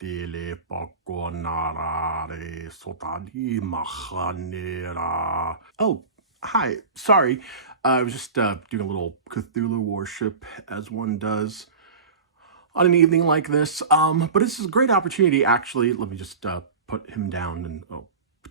Tili Pokonarare Sotadi Mahanera. Oh, hi. Sorry. I was just doing a little Cthulhu worship, as one does on an evening like this. But this is a great opportunity, actually. Let me just put him down and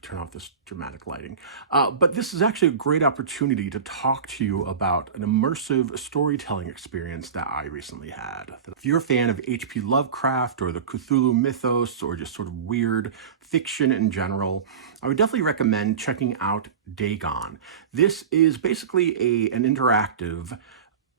turn off this dramatic lighting. But this is actually a great opportunity to talk to you about an immersive storytelling experience that I recently had. If you're a fan of H.P. Lovecraft or the Cthulhu mythos or just sort of weird fiction in general, I would definitely recommend checking out Dagon. This is basically an interactive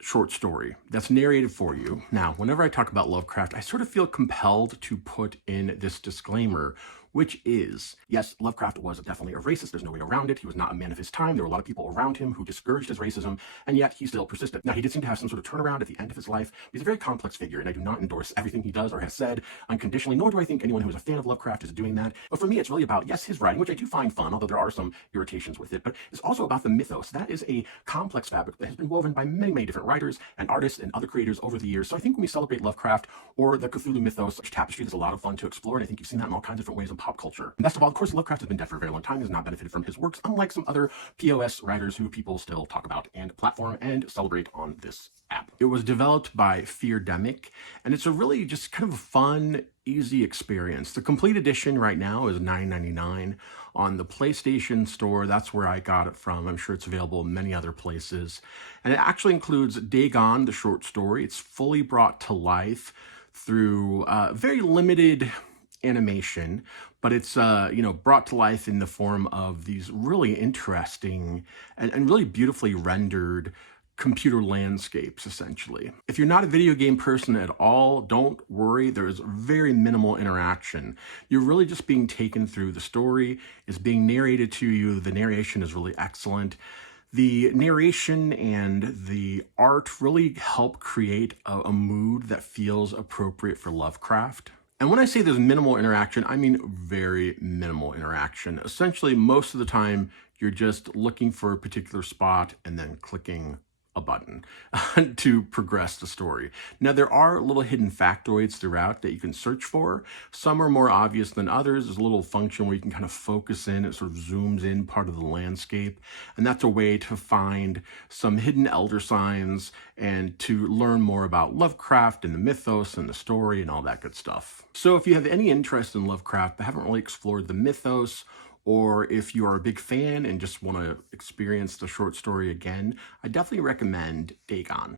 short story that's narrated for you. Now, whenever I talk about Lovecraft, I sort of feel compelled to put in this disclaimer, which is, yes, Lovecraft was definitely a racist. There's no way around it. He was not a man of his time. There were a lot of people around him who discouraged his racism, and yet he still persisted. Now, he did seem to have some sort of turnaround at the end of his life. He's a very complex figure, and I do not endorse everything he does or has said unconditionally, nor do I think anyone who is a fan of Lovecraft is doing that. But for me, it's really about, yes, his writing, which I do find fun, although there are some irritations with it, but it's also about the mythos. That is a complex fabric that has been woven by many, many different writers and artists and other creators over the years. So I think when we celebrate Lovecraft or the Cthulhu mythos tapestry, there's a lot of fun to explore, and I think you've seen that in all kinds of different ways in pop culture. And best of all, of course, Lovecraft has been dead for a very long time. He has not benefited from his works, unlike some other POS writers who people still talk about and platform and celebrate on this app. It was developed by Feardemic, and it's a really just kind of a fun, easy experience. The complete edition right now is $9.99 on the PlayStation Store. That's where I got it from. I'm sure it's available in many other places. And it actually includes Dagon, the short story. It's fully brought to life through very limited animation, but it's brought to life in the form of these really interesting and really beautifully rendered computer landscapes, essentially. If you're not a video game person at all, don't worry. There's very minimal interaction. You're really just being taken through the story. It's being narrated to you. The narration is really excellent. The narration and the art really help create a mood that feels appropriate for Lovecraft. And when I say there's minimal interaction, I mean very minimal interaction. Essentially, most of the time, you're just looking for a particular spot and then clicking a button to progress the story. Now, there are little hidden factoids throughout that you can search for. Some are more obvious than others. There's a little function where you can kind of focus in. It sort of zooms in part of the landscape. And that's a way to find some hidden elder signs and to learn more about Lovecraft and the mythos and the story and all that good stuff. So if you have any interest in Lovecraft but haven't really explored the mythos, or if you are a big fan and just want to experience the short story again, I definitely recommend Dagon.